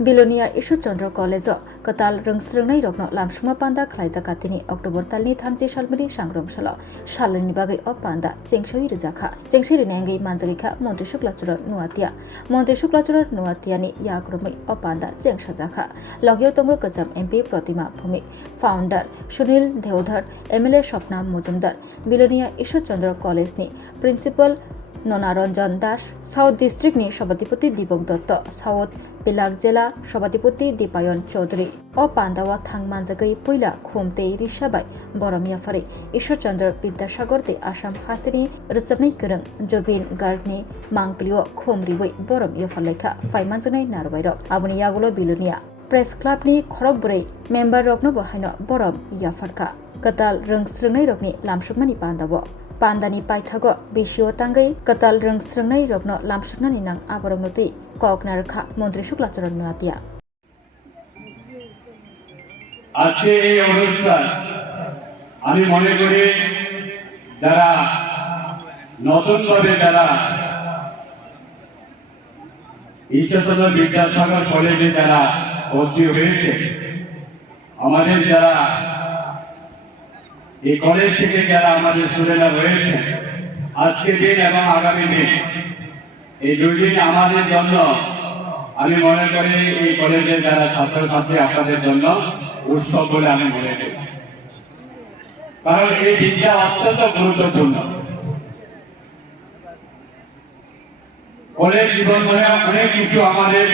Belonia Ishwar Chandra college कताल रोंस्रोंनाय रगनो लामसुमा पान्दा खलायजाका तिनि October तालनि 30 सालमनि सांग्रमसाल सालनि बागै अ पान्दा चेंसई रिजाखा चेंसई रिनांगै मानजागैखा मन्त्रि शुक्लाचर नुवातियानि याग्रमै अ पान्दा चेंसाजाखा लगियो तंगो कचम MP Pratima Bhowmik founder Sunil Deodhar MLA Swapna Majumdar Belonia Ishwarchandra कॉलेजनि प्रिंसिपल ननारंजन दास साउथ डिस्ट्रिक्टनि सभापति दीपक दत्त साउथ बिलाक जिला सभापति दीपायन चौधरी अ पान्दावा थांग मानजागै पहिला खुमते रिसाबाय बरमियाफारि ईश्वरचंद्र विद्यासागर दे आसाम हास्तिनि रोजाबनाय गोरों जबिन गार्गनि मांगलियो खुमरिबै बरमियाफालायखा फाइमानजानाय नारबायरक आबुनि यागुलो बिलोनिया प्रेस क्लाबनि खरक बुरै मेम्बार रकनो बहायनो बरम याफारका कताल रोंस्रोंनाय रकनि लामसुकमानि पान्दावो पान्दानि पाइथागो बेसियो तांगै कताल रोंस्रोंनाय रगनो लामसुकनानि नां आबरमनति ककनारखा मन्त्रि शुक्लाचरण नुवातिया আজকে এই অনুষ্ঠান আমি মনে করি যারা নতুনভাবে যারা ঈশ্বরচন্দ্র বিদ্যাসাগর কলেজে যারা ভর্তি হয়েছে আমাদের যারা এই কলেজ থেকে যারা আমাদের স্টুডেন্টরা রয়েছে আজকে দিন এবং আগামী দিন এই দুই দিন আমাদের জন্য আমি মনে করি এই কলেজের যারা ছাত্রছাত্রী আপনাদের জন্য উৎসব বলে আমি মনে করি কারণ এই দিনটা অত্যন্ত গুরুত্বপূর্ণ কলেজ জীবন মানে অনেক কিছু আমাদের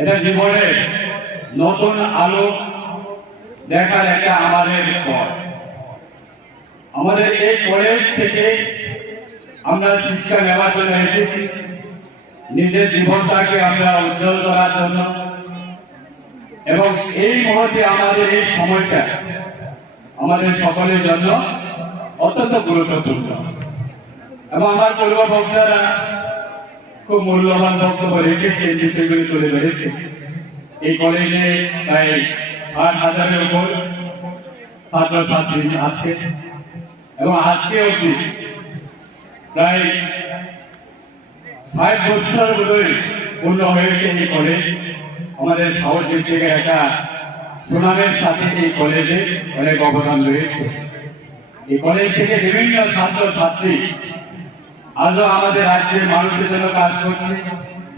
এটা জীবনে নতুন আলো দেখার একটা আমাদের পথ আমাদের এই কলেজ থেকে আমরা শিক্ষা নেওয়ার জন্য এসেছি নিজের জীবনটাকে আমরা উজ্জ্বল করার জন্য এবং এই মুহূর্তে আমাদের এই সময়টা আমাদের সকলের জন্য অত্যন্ত গুরুত্বপূর্ণ এবং আমার পূর্ব বক্তারা খুব মূল্যবান বক্তব্য রেখেছে বিষয়গুলি তুলে ধরেছে এই কলেজে প্রায় 60,000-এর উপর ছাত্রছাত্রী আছে এবং আজকে অবধি প্রায় 60 বছর ধরে পূর্ণ হয়েছে এই কলেজ আমাদের শহর থেকে একটা সুনামের সাথে এই কলেজে অনেক অবদান রয়েছে এই কলেজ থেকে বিভিন্ন ছাত্রছাত্রী আজও আমাদের রাজ্যের মানুষের জন্য কাজ করছে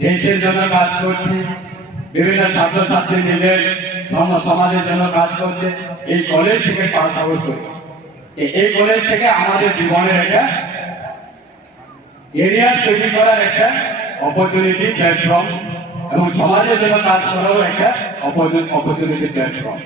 দেশের জন্য কাজ করছে বিভিন্ন ছাত্রছাত্রী নিজের সমাজের জন্য কাজ করছে এই কলেজ থেকে পাস আউট করে এই কলেজ থেকে আমাদের জীবনের একটা এরিয়া তৈরি করার একটা অপরচুনিটি প্ল্যাটফর্ম এবং সমাজের জন্য কাজ করারও একটা অপরচুনিটি প্ল্যাটফর্ম